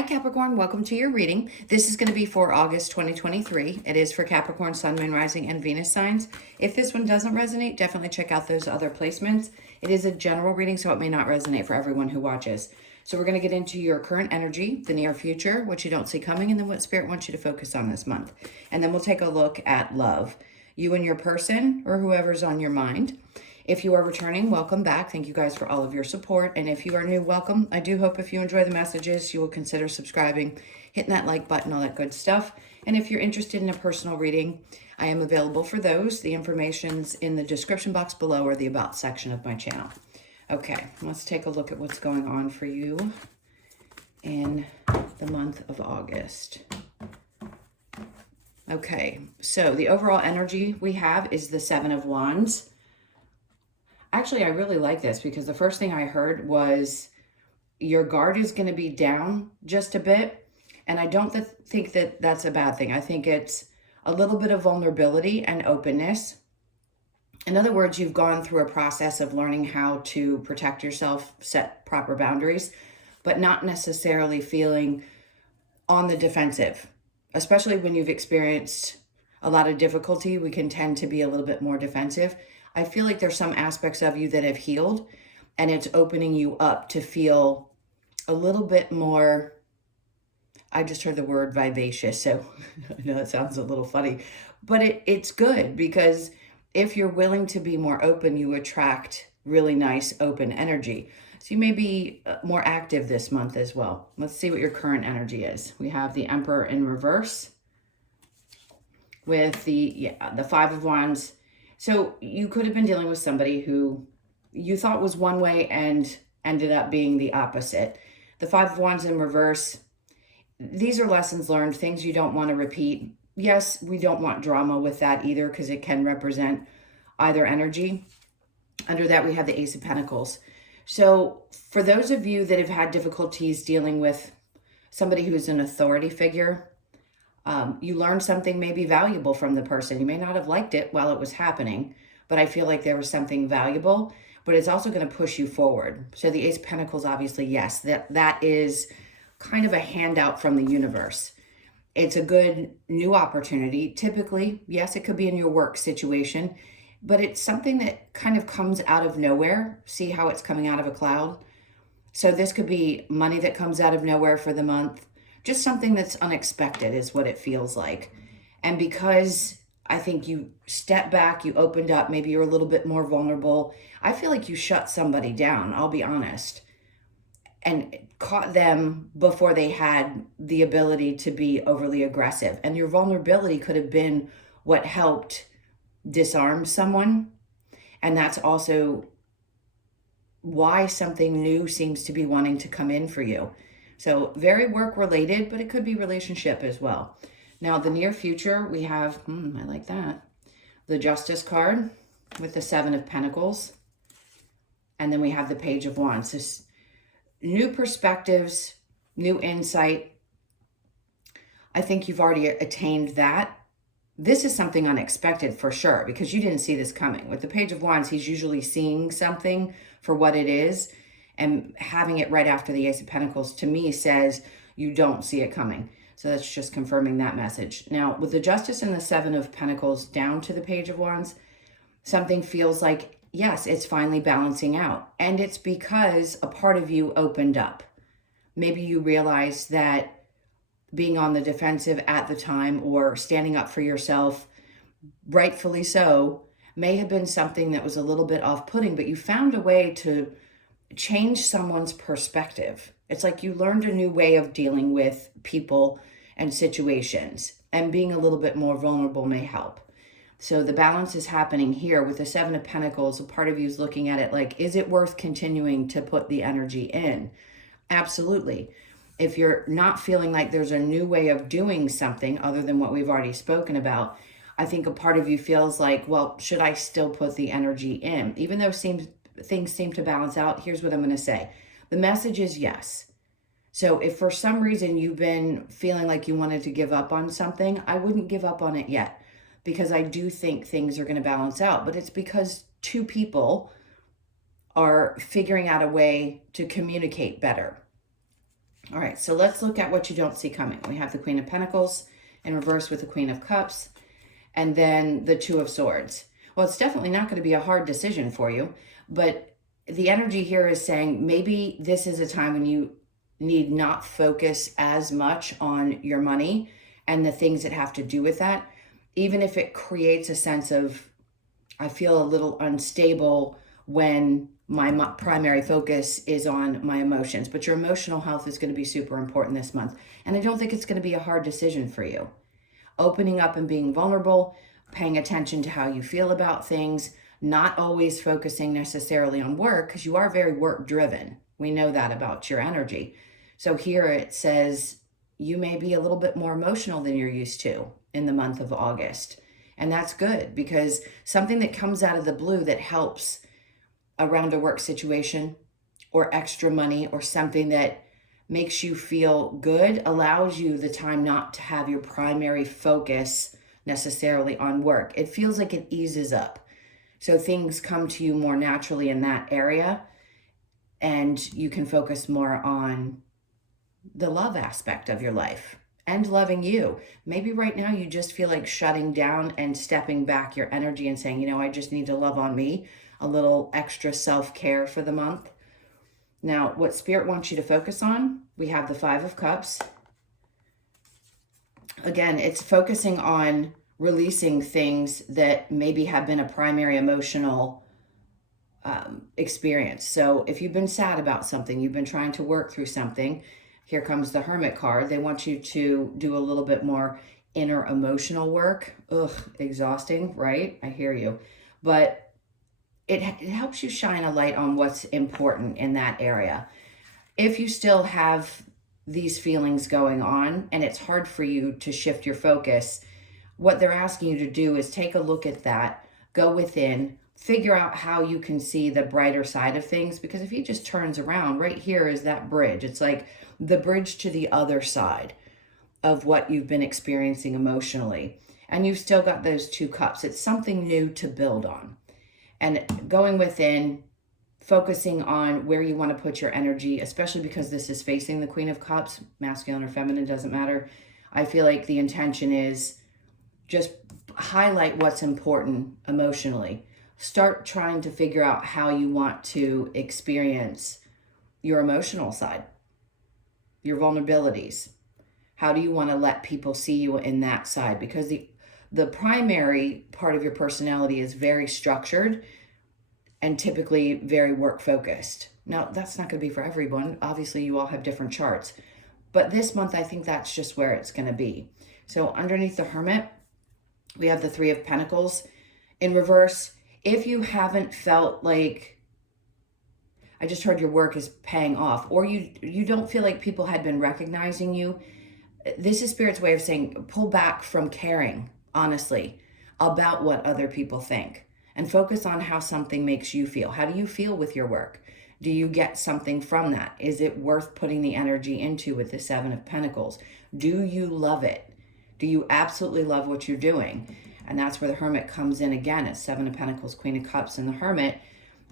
Hi Capricorn, welcome to your reading. This is going to be for August 2023. It is for Capricorn, Sun, Moon, Rising, and Venus signs. If this one doesn't resonate, definitely check out those other placements. It is a general reading, so it may not resonate for everyone who watches. So we're going to get into your current energy, the near future, what you don't see coming, and then what Spirit wants you to focus on this month. And then we'll take a look at love, you and your person, or whoever's on your mind. If you are returning, welcome back. Thank you guys for all of your support. And if you are new, welcome. I do hope if you enjoy the messages, you will consider subscribing, hitting that like button, all that good stuff. And if you're interested in a personal reading, I am available for those. The information's in the description box below or the About section of my channel. Okay, let's take a look at what's going on for you in the month of August. Okay, so the overall energy we have is the Seven of Wands. Actually, I really like this because the first thing I heard was your guard is going to be down just a bit. And I don't think that that's a bad thing. I think it's a little bit of vulnerability and openness. In other words, you've gone through a process of learning how to protect yourself, set proper boundaries, but not necessarily feeling on the defensive. Especially when you've experienced a lot of difficulty, we can tend to be a little bit more defensive. I feel like there's some aspects of you that have healed, and it's opening you up to feel a little bit more, I just heard the word vivacious, so I know that sounds a little funny, but it's good because if you're willing to be more open, you attract really nice open energy. So you may be more active this month as well. Let's see what your current energy is. We have the Emperor in reverse with the Five of Wands. So you could have been dealing with somebody who you thought was one way and ended up being the opposite. The Five of Wands in reverse, these are lessons learned, things you don't want to repeat. Yes, we don't want drama with that either because it can represent either energy. Under that, we have the Ace of Pentacles. So for those of you that have had difficulties dealing with somebody who's an authority figure, you learned something maybe valuable from the person. You may not have liked it while it was happening, but I feel like there was something valuable, but it's also going to push you forward. So the Ace of Pentacles, obviously, yes, that is kind of a handout from the universe. It's a good new opportunity. Typically, yes, it could be in your work situation, but it's something that kind of comes out of nowhere. See how it's coming out of a cloud? So this could be money that comes out of nowhere for the month. Just something that's unexpected is what it feels like. And because I think you stepped back, you opened up, maybe you're a little bit more vulnerable. I feel like you shut somebody down, I'll be honest, and caught them before they had the ability to be overly aggressive. And your vulnerability could have been what helped disarm someone. And that's also why something new seems to be wanting to come in for you. So very work related, but it could be relationship as well. Now the near future, we have, I like that, the Justice card with the Seven of Pentacles. And then we have the Page of Wands. This new perspectives, new insight. I think you've already attained that. This is something unexpected for sure, because you didn't see this coming. With the Page of Wands, he's usually seeing something for what it is. And having it right after the Ace of Pentacles, to me, says you don't see it coming. So that's just confirming that message. Now, with the Justice and the Seven of Pentacles down to the Page of Wands, something feels like, yes, it's finally balancing out. And it's because a part of you opened up. Maybe you realized that being on the defensive at the time or standing up for yourself, rightfully so, may have been something that was a little bit off-putting, but you found a way to change someone's perspective. It's like you learned a new way of dealing with people and situations, and being a little bit more vulnerable may help. So the balance is happening here with the Seven of Pentacles. A part of you is looking at it like, is it worth continuing to put the energy in? Absolutely. If you're not feeling like there's a new way of doing something other than what we've already spoken about, I think a part of you feels like, well, should I still put the energy in? Even though things seem to balance out, here's what I'm going to say. The message is yes. So if for some reason you've been feeling like you wanted to give up on something, I wouldn't give up on it yet, because I do think things are going to balance out. But it's because two people are figuring out a way to communicate better. All right, so let's look at what you don't see coming. We have the Queen of Pentacles in reverse with the Queen of Cups, and then the Two of Swords. Well, it's definitely not going to be a hard decision for you, but the energy here is saying maybe this is a time when you need not focus as much on your money and the things that have to do with that, even if it creates a sense of, I feel a little unstable when my primary focus is on my emotions. But your emotional health is going to be super important this month. And I don't think it's going to be a hard decision for you. Opening up and being vulnerable, paying attention to how you feel about things, not always focusing necessarily on work, because you are very work driven. We know that about your energy. So here it says you may be a little bit more emotional than you're used to in the month of August. And that's good, because something that comes out of the blue that helps around a work situation or extra money or something that makes you feel good allows you the time not to have your primary focus necessarily on work. It feels like it eases up. So things come to you more naturally in that area, and you can focus more on the love aspect of your life and loving you. Maybe right now you just feel like shutting down and stepping back your energy and saying, I just need to love on me, a little extra self-care for the month. Now, what Spirit wants you to focus on, we have the Five of Cups. Again, it's focusing on releasing things that maybe have been a primary emotional experience. So if you've been sad about something, you've been trying to work through something, here comes the Hermit card. They want you to do a little bit more inner emotional work. Ugh, exhausting, right? I hear you. But it helps you shine a light on what's important in that area. If you still have these feelings going on and it's hard for you to shift your focus, what they're asking you to do is take a look at that, go within, figure out how you can see the brighter side of things. Because if he just turns around, right here is that bridge. It's like the bridge to the other side of what you've been experiencing emotionally. And you've still got those two cups. It's something new to build on. And going within, focusing on where you want to put your energy, especially because this is facing the Queen of Cups, masculine or feminine, doesn't matter. I feel like the intention is just highlight what's important emotionally. Start trying to figure out how you want to experience your emotional side, your vulnerabilities. How do you want to let people see you in that side? Because the primary part of your personality is very structured and typically very work focused. Now, that's not going to be for everyone. Obviously, you all have different charts. But this month, I think that's just where it's going to be. So underneath the Hermit, we have the Three of Pentacles in reverse. If you haven't felt like, I just heard your work is paying off, or you don't feel like people had been recognizing you, this is Spirit's way of saying pull back from caring, honestly, about what other people think, and focus on how something makes you feel. How do you feel with your work? Do you get something from that? Is it worth putting the energy into with the Seven of Pentacles? Do you love it? Do you absolutely love what you're doing? And that's where the Hermit comes in again. It's Seven of Pentacles, Queen of Cups, and the Hermit.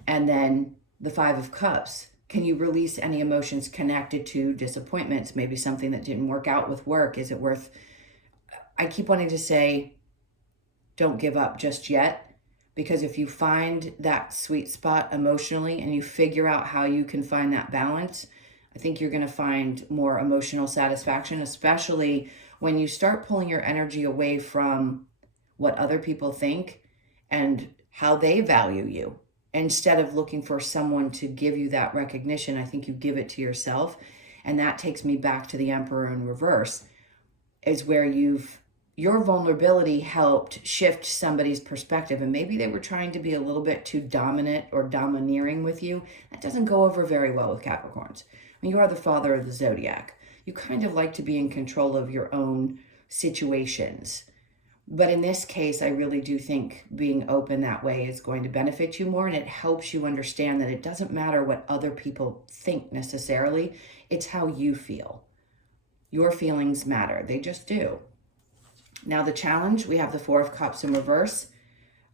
And then the Five of Cups. Can you release any emotions connected to disappointments? Maybe something that didn't work out with work. Is it worth... I keep wanting to say, don't give up just yet. Because if you find that sweet spot emotionally and you figure out how you can find that balance, I think you're going to find more emotional satisfaction, especially when you start pulling your energy away from what other people think and how they value you. Instead of looking for someone to give you that recognition, I think you give it to yourself. And that takes me back to the Emperor in reverse, is where your vulnerability helped shift somebody's perspective. And maybe they were trying to be a little bit too dominant or domineering with you. That doesn't go over very well with Capricorns. I mean, you are the father of the zodiac. You kind of like to be in control of your own situations. But in this case, I really do think being open that way is going to benefit you more, and it helps you understand that it doesn't matter what other people think necessarily. It's how you feel. Your feelings matter. They just do. Now the challenge, we have the Four of Cups in reverse.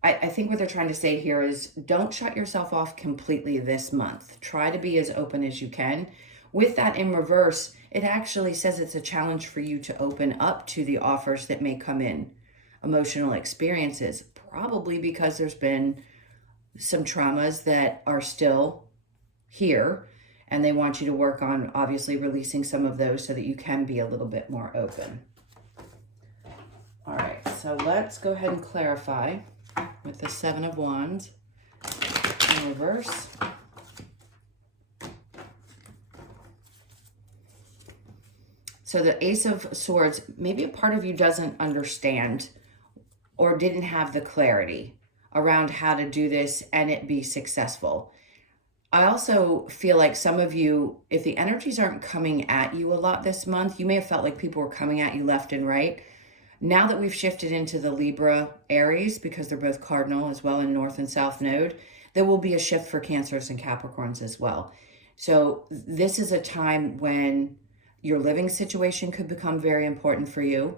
I think what they're trying to say here is don't shut yourself off completely this month. Try to be as open as you can. With that in reverse, It actually says it's a challenge for you to open up to the offers that may come in, emotional experiences, probably because there's been some traumas that are still here, and they want you to work on obviously releasing some of those so that you can be a little bit more open. All right, so let's go ahead and clarify with the Seven of Wands in reverse. So the Ace of Swords, maybe a part of you doesn't understand or didn't have the clarity around how to do this and it be successful. I also feel like some of you, if the energies aren't coming at you a lot this month, you may have felt like people were coming at you left and right. Now that we've shifted into the Libra Aries, because they're both cardinal as well in North and South Node, there will be a shift for Cancers and Capricorns as well. So this is a time when your living situation could become very important for you.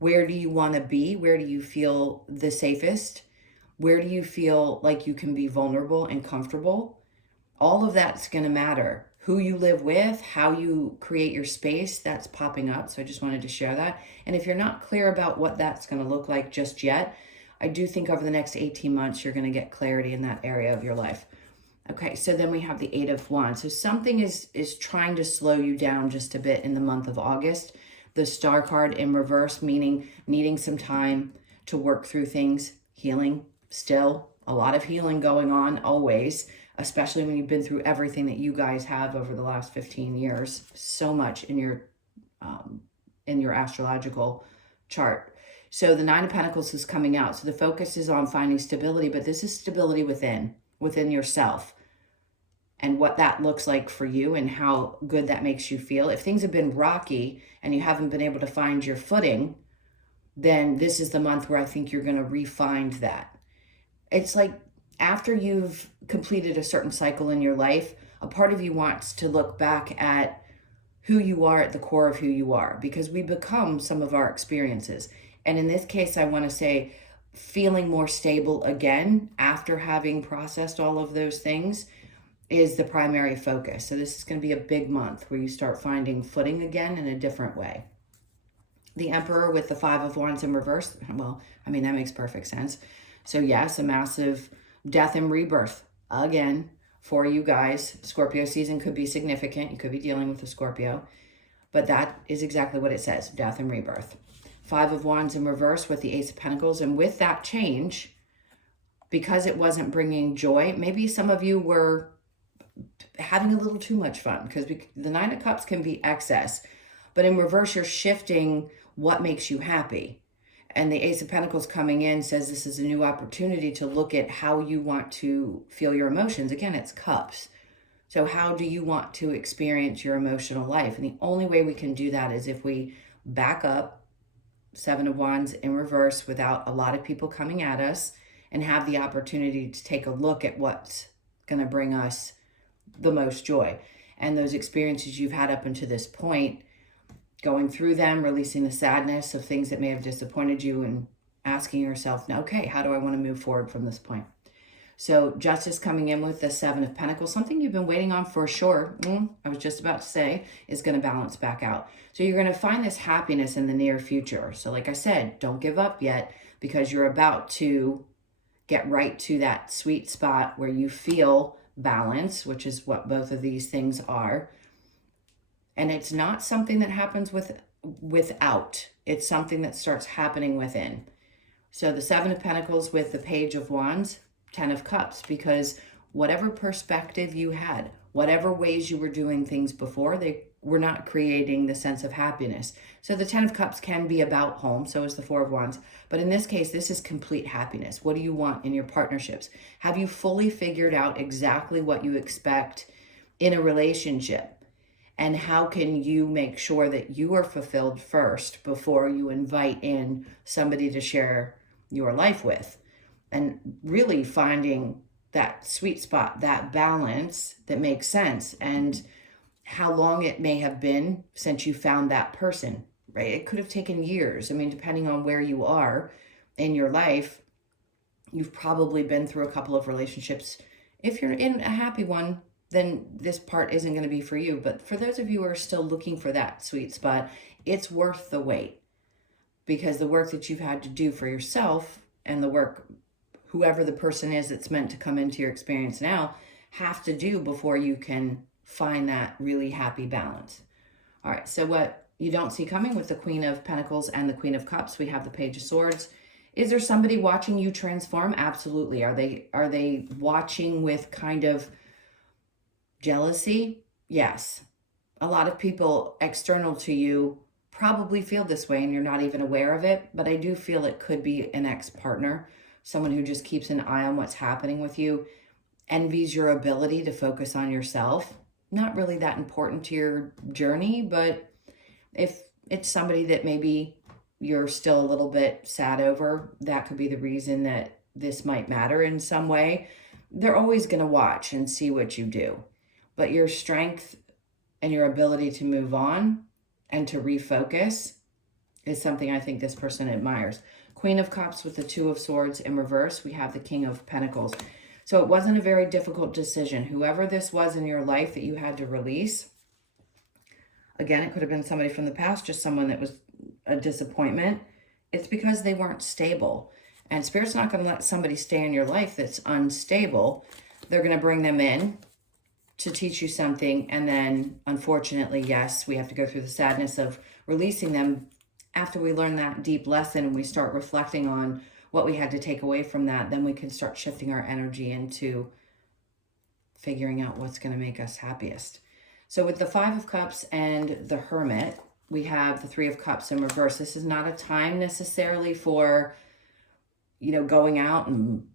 Where do you want to be? Where do you feel the safest? Where do you feel like you can be vulnerable and comfortable? All of that's going to matter. Who you live with, how you create your space, that's popping up. So I just wanted to share that. And if you're not clear about what that's going to look like just yet, I do think over the next 18 months, you're going to get clarity in that area of your life. Okay, so then we have the Eight of Wands. So something is trying to slow you down just a bit in the month of August. The Star card in reverse, meaning needing some time to work through things, healing, still a lot of healing going on always, especially when you've been through everything that you guys have over the last 15 years, so much in your astrological chart. So the Nine of Pentacles is coming out. So the focus is on finding stability, but this is stability within yourself and what that looks like for you and how good that makes you feel. If things have been rocky and you haven't been able to find your footing, then this is the month where I think you're going to refine that. It's like after you've completed a certain cycle in your life, a part of you wants to look back at who you are at the core of who you are, because we become some of our experiences. And in this case, I want to say feeling more stable again after having processed all of those things is the primary focus. So this is going to be a big month where you start finding footing again in a different way. The Emperor with the Five of Wands in reverse, well, I mean, that makes perfect sense. So yes, a massive death and rebirth again for you guys. Scorpio season could be significant. You could be dealing with a Scorpio, but that is exactly what it says, death and rebirth. Five of Wands in reverse with the Ace of Pentacles. And with that change, because it wasn't bringing joy, maybe some of you were having a little too much fun, because the Nine of Cups can be excess, but in reverse, you're shifting what makes you happy. And the Ace of Pentacles coming in says this is a new opportunity to look at how you want to feel your emotions. Again, it's cups. So how do you want to experience your emotional life? And the only way we can do that is if we back up, Seven of Wands in reverse without a lot of people coming at us, and have the opportunity to take a look at what's going to bring us the most joy. And those experiences you've had up until this point, going through them, releasing the sadness of things that may have disappointed you, and asking yourself, okay, how do I want to move forward from this point? So Justice coming in with the Seven of Pentacles, something you've been waiting on for sure, I was just about to say, is going to balance back out. So you're going to find this happiness in the near future. So like I said, don't give up yet, because you're about to get right to that sweet spot where you feel balance, which is what both of these things are. And it's not something that happens without. It's something that starts happening within. So the Seven of Pentacles with the Page of Wands, Ten of Cups, because whatever perspective you had, whatever ways you were doing things before, they were not creating the sense of happiness. So the Ten of Cups can be about home, so is the Four of Wands. But in this case, this is complete happiness. What do you want in your partnerships? Have you fully figured out exactly what you expect in a relationship? And how can you make sure that you are fulfilled first before you invite in somebody to share your life with? And really finding that sweet spot, that balance that makes sense, and how long it may have been since you found that person, right? It could have taken years. I mean, depending on where you are in your life, you've probably been through a couple of relationships. If you're in a happy one, then this part isn't going to be for you. But for those of you who are still looking for that sweet spot, it's worth the wait, because the work that you've had to do for yourself and the work whoever the person is that's meant to come into your experience now have to do before you can find that really happy balance. All right, so what you don't see coming with the Queen of Pentacles and the Queen of Cups, we have the Page of Swords. Is there somebody watching you transform? Absolutely. Are they watching with kind of jealousy? Yes. A lot of people external to you probably feel this way and you're not even aware of it, but I do feel it could be an ex-partner, someone who just keeps an eye on what's happening with you, envies your ability to focus on yourself. Not really that important to your journey, but if it's somebody that maybe you're still a little bit sad over, that could be the reason that this might matter in some way. They're always going to watch and see what you do. But your strength and your ability to move on and to refocus is something I think this person admires. Queen of Cups with the Two of Swords in reverse, we have the King of Pentacles. So it wasn't a very difficult decision. Whoever this was in your life that you had to release, again, it could have been somebody from the past, just someone that was a disappointment. It's because they weren't stable. And Spirit's not going to let somebody stay in your life that's unstable. They're going to bring them in to teach you something. And then, unfortunately, yes, we have to go through the sadness of releasing them. After we learn that deep lesson and we start reflecting on what we had to take away from that, then we can start shifting our energy into figuring out what's going to make us happiest. So with the Five of Cups and the Hermit, we have the Three of Cups in reverse. This is not a time necessarily for, going out and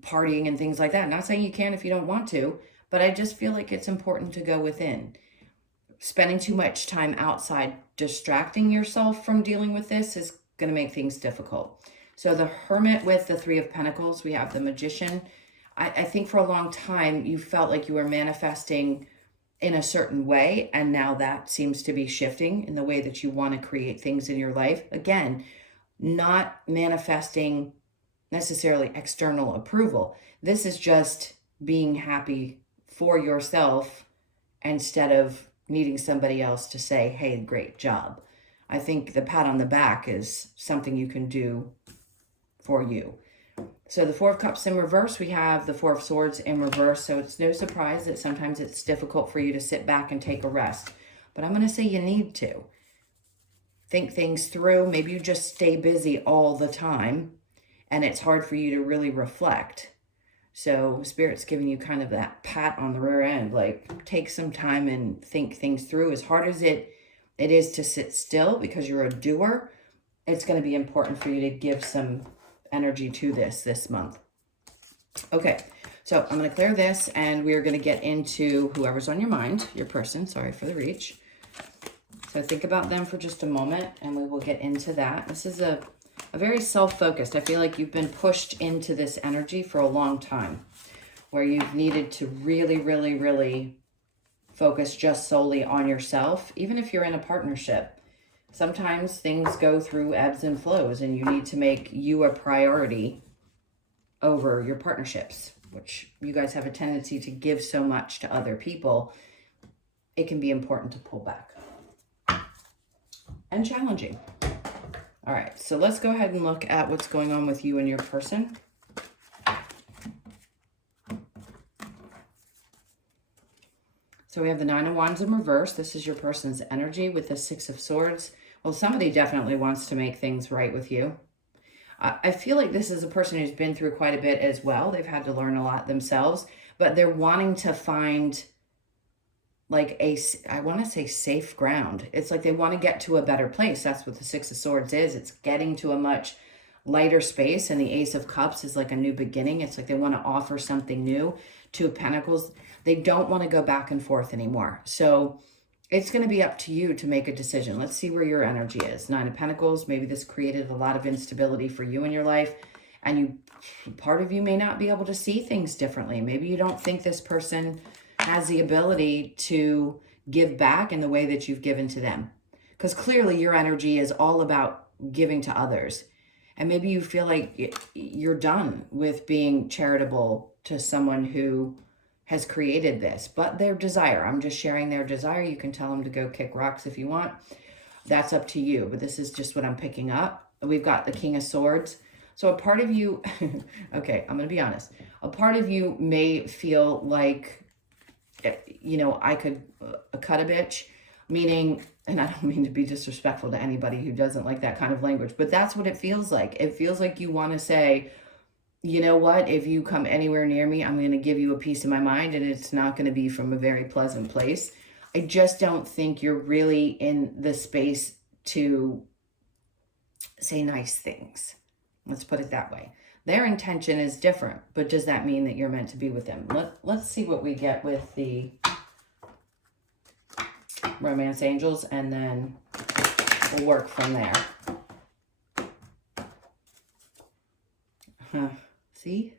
partying and things like that. I'm not saying you can if you don't want to, but I just feel like it's important to go within. Spending too much time outside distracting yourself from dealing with this is going to make things difficult. So the Hermit with the Three of Pentacles, we have the Magician. I think for a long time you felt like you were manifesting in a certain way, and now that seems to be shifting in the way that you want to create things in your life. Again, not manifesting necessarily external approval. This is just being happy for yourself instead of needing somebody else to say, hey, great job. I think the pat on the back is something you can do for you. So the Four of Cups in reverse, we have the Four of Swords in reverse. So it's no surprise that sometimes it's difficult for you to sit back and take a rest. But I'm going to say you need to. Think things through. Maybe you just stay busy all the time and it's hard for you to really reflect. So Spirit's giving you kind of that pat on the rear end, like take some time and think things through. As hard as it is to sit still because you're a doer, it's going to be important for you to give some energy to this month. Okay, so I'm going to clear this and we're going to get into whoever's on your mind, your person. Sorry for the reach. So think about them for just a moment and we will get into that. This is a very self-focused. I feel like you've been pushed into this energy for a long time where you've needed to really, really, really focus just solely on yourself. Even if you're in a partnership, sometimes things go through ebbs and flows and you need to make you a priority over your partnerships, which you guys have a tendency to give so much to other people. It can be important to pull back and challenging. All right, so let's go ahead and look at what's going on with you and your person. So we have the Nine of Wands in reverse. This is your person's energy with the Six of Swords. Well, somebody definitely wants to make things right with you. I feel like this is a person who's been through quite a bit as well. They've had to learn a lot themselves, but they're wanting to find like I want to say safe ground. It's like they want to get to a better place. That's what the Six of Swords is. It's getting to a much lighter space, and the Ace of Cups is like a new beginning. It's like they want to offer something new. Two of Pentacles, they don't want to go back and forth anymore. So it's going to be up to you to make a decision. Let's see where your energy is. Nine of Pentacles, maybe this created a lot of instability for you in your life, and part of you may not be able to see things differently. Maybe you don't think this person has the ability to give back in the way that you've given to them. Because clearly your energy is all about giving to others. And maybe you feel like you're done with being charitable to someone who has created this, but their desire. I'm just sharing their desire. You can tell them to go kick rocks if you want. That's up to you, but this is just what I'm picking up. We've got the King of Swords. So a part of you, okay, I'm going to be honest. A part of you may feel like, you know, I could cut a bitch, meaning, and I don't mean to be disrespectful to anybody who doesn't like that kind of language, but that's what it feels like. It feels like you want to say, you know what, if you come anywhere near me, I'm going to give you a piece of my mind, and it's not going to be from a very pleasant place. I just don't think you're really in the space to say nice things. Let's put it that way. Their intention is different, but does that mean that you're meant to be with them? Let's see what we get with the Romance Angels, and then we'll work from there. See?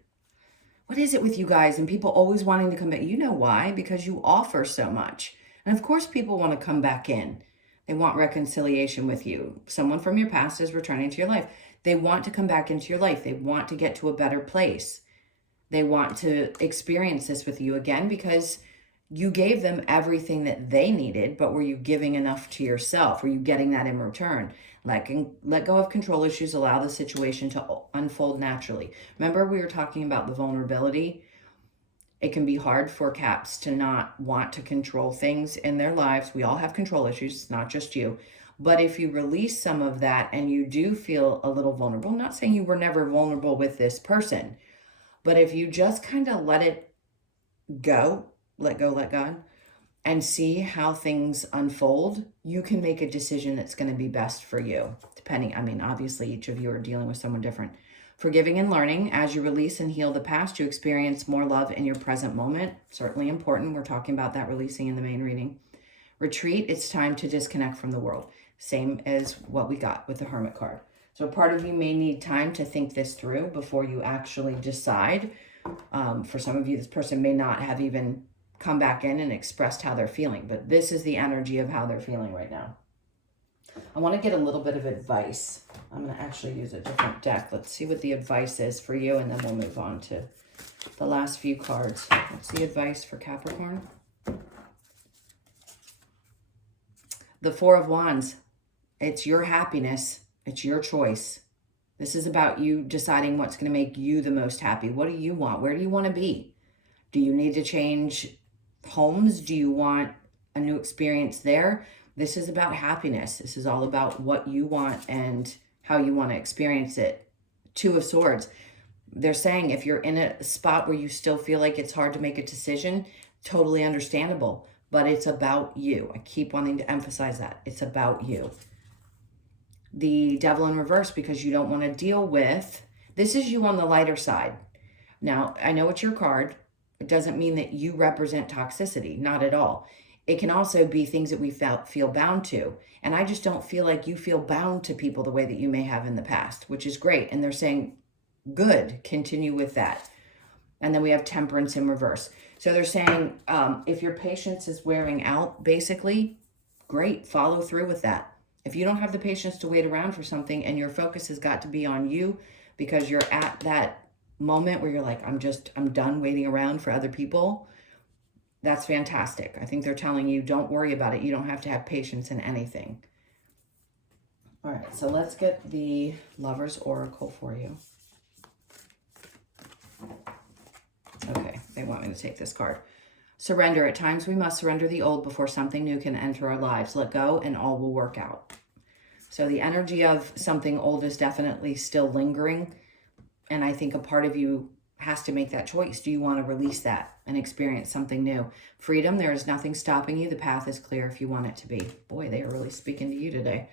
What is it with you guys and people always wanting to come back? You know why? Because you offer so much. And of course people want to come back in. They want reconciliation with you. Someone from your past is returning to your life. They want to come back into your life. They want to get to a better place. They want to experience this with you again because you gave them everything that they needed, but were you giving enough to yourself? Were you getting that in return? Let go of control issues, allow the situation to unfold naturally. Remember we were talking about the vulnerability? It can be hard for Caps to not want to control things in their lives. We all have control issues, it's not just you. But if you release some of that and you do feel a little vulnerable, I'm not saying you were never vulnerable with this person, but if you just kind of let it go, let God, and see how things unfold, you can make a decision that's going to be best for you. Depending, I mean, obviously each of you are dealing with someone different. Forgiving and learning. As you release and heal the past, you experience more love in your present moment. Certainly important. We're talking about that releasing in the main reading. Retreat. It's time to disconnect from the world. Same as what we got with the Hermit card. So part of you may need time to think this through before you actually decide. For some of you, this person may not have even come back in and expressed how they're feeling, but this is the energy of how they're feeling right now. I want to get a little bit of advice. I'm going to actually use a different deck. Let's see what the advice is for you, and then we'll move on to the last few cards. What's the advice for Capricorn? The Four of Wands. It's your happiness. It's your choice. This is about you deciding what's going to make you the most happy. What do you want? Where do you want to be? Do you need to change homes? Do you want a new experience there? This is about happiness. This is all about what you want and how you want to experience it. Two of Swords. They're saying if you're in a spot where you still feel like it's hard to make a decision, totally understandable, but it's about you. I keep wanting to emphasize that. It's about you. The Devil in reverse, because you don't want to deal with, this is you on the lighter side. Now, I know it's your card. It doesn't mean that you represent toxicity, not at all. It can also be things that we feel bound to. And I just don't feel like you feel bound to people the way that you may have in the past, which is great. And they're saying, good, continue with that. And then we have Temperance in reverse. So they're saying, if your patience is wearing out, basically, great, follow through with that. If you don't have the patience to wait around for something and your focus has got to be on you because you're at that moment where you're like, I'm done waiting around for other people, that's fantastic. I think they're telling you, don't worry about it. You don't have to have patience in anything. All right, so let's get the Lover's Oracle for you. Okay, they want me to take this card. Surrender. At times we must surrender the old before something new can enter our lives. Let go and all will work out. So the energy of something old is definitely still lingering. And I think a part of you has to make that choice. Do you want to release that and experience something new? Freedom. There is nothing stopping you. The path is clear if you want it to be. Boy, they are really speaking to you today.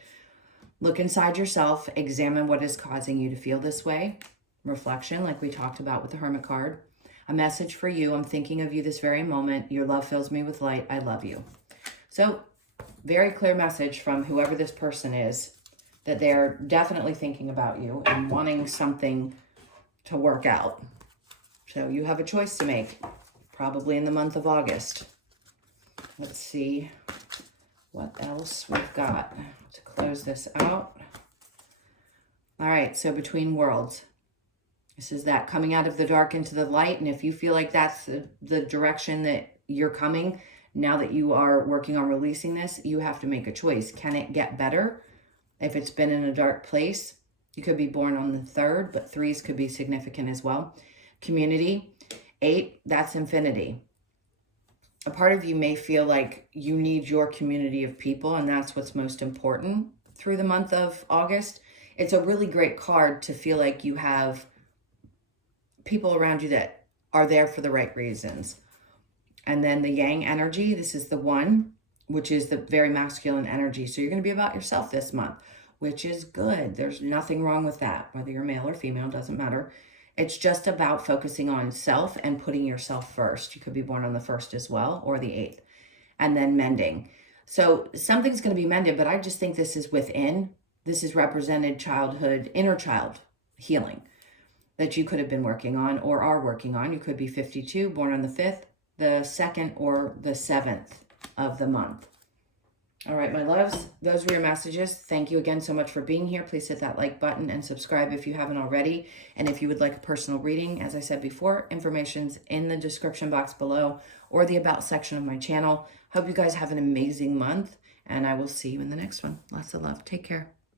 Look inside yourself. Examine what is causing you to feel this way. Reflection, like we talked about with the Hermit card. A message for you. I'm thinking of you this very moment. Your love fills me with light. I love you. So very clear message from whoever this person is that they're definitely thinking about you and wanting something to work out. So you have a choice to make, probably in the month of August. Let's see what else we've got to close this out. All right, so Between Worlds. This is that coming out of the dark into the light. And if you feel like that's the direction that you're coming, now that you are working on releasing this, you have to make a choice. Can it get better? If it's been in a dark place, you could be born on the 3rd, but 3s could be significant as well. Community, 8, that's infinity. A part of you may feel like you need your community of people, and that's what's most important through the month of August. It's a really great card to feel like you have people around you that are there for the right reasons. And then the yang energy, this is the 1, which is the very masculine energy. So you're going to be about yourself this month, which is good. There's nothing wrong with that. Whether you're male or female, doesn't matter. It's just about focusing on self and putting yourself first. You could be born on the 1st as well, or the 8th. And then mending. So something's going to be mended, but I just think this is within. This is represented childhood, inner child healing that you could have been working on or are working on. You could be 52, born on the 5th, the 2nd, or the 7th of the month. All right, my loves, those were your messages. Thank you again so much for being here. Please hit that like button and subscribe if you haven't already. And if you would like a personal reading, as I said before, information's in the description box below or the about section of my channel. Hope you guys have an amazing month, and I will see you in the next one. Lots of love. Take care.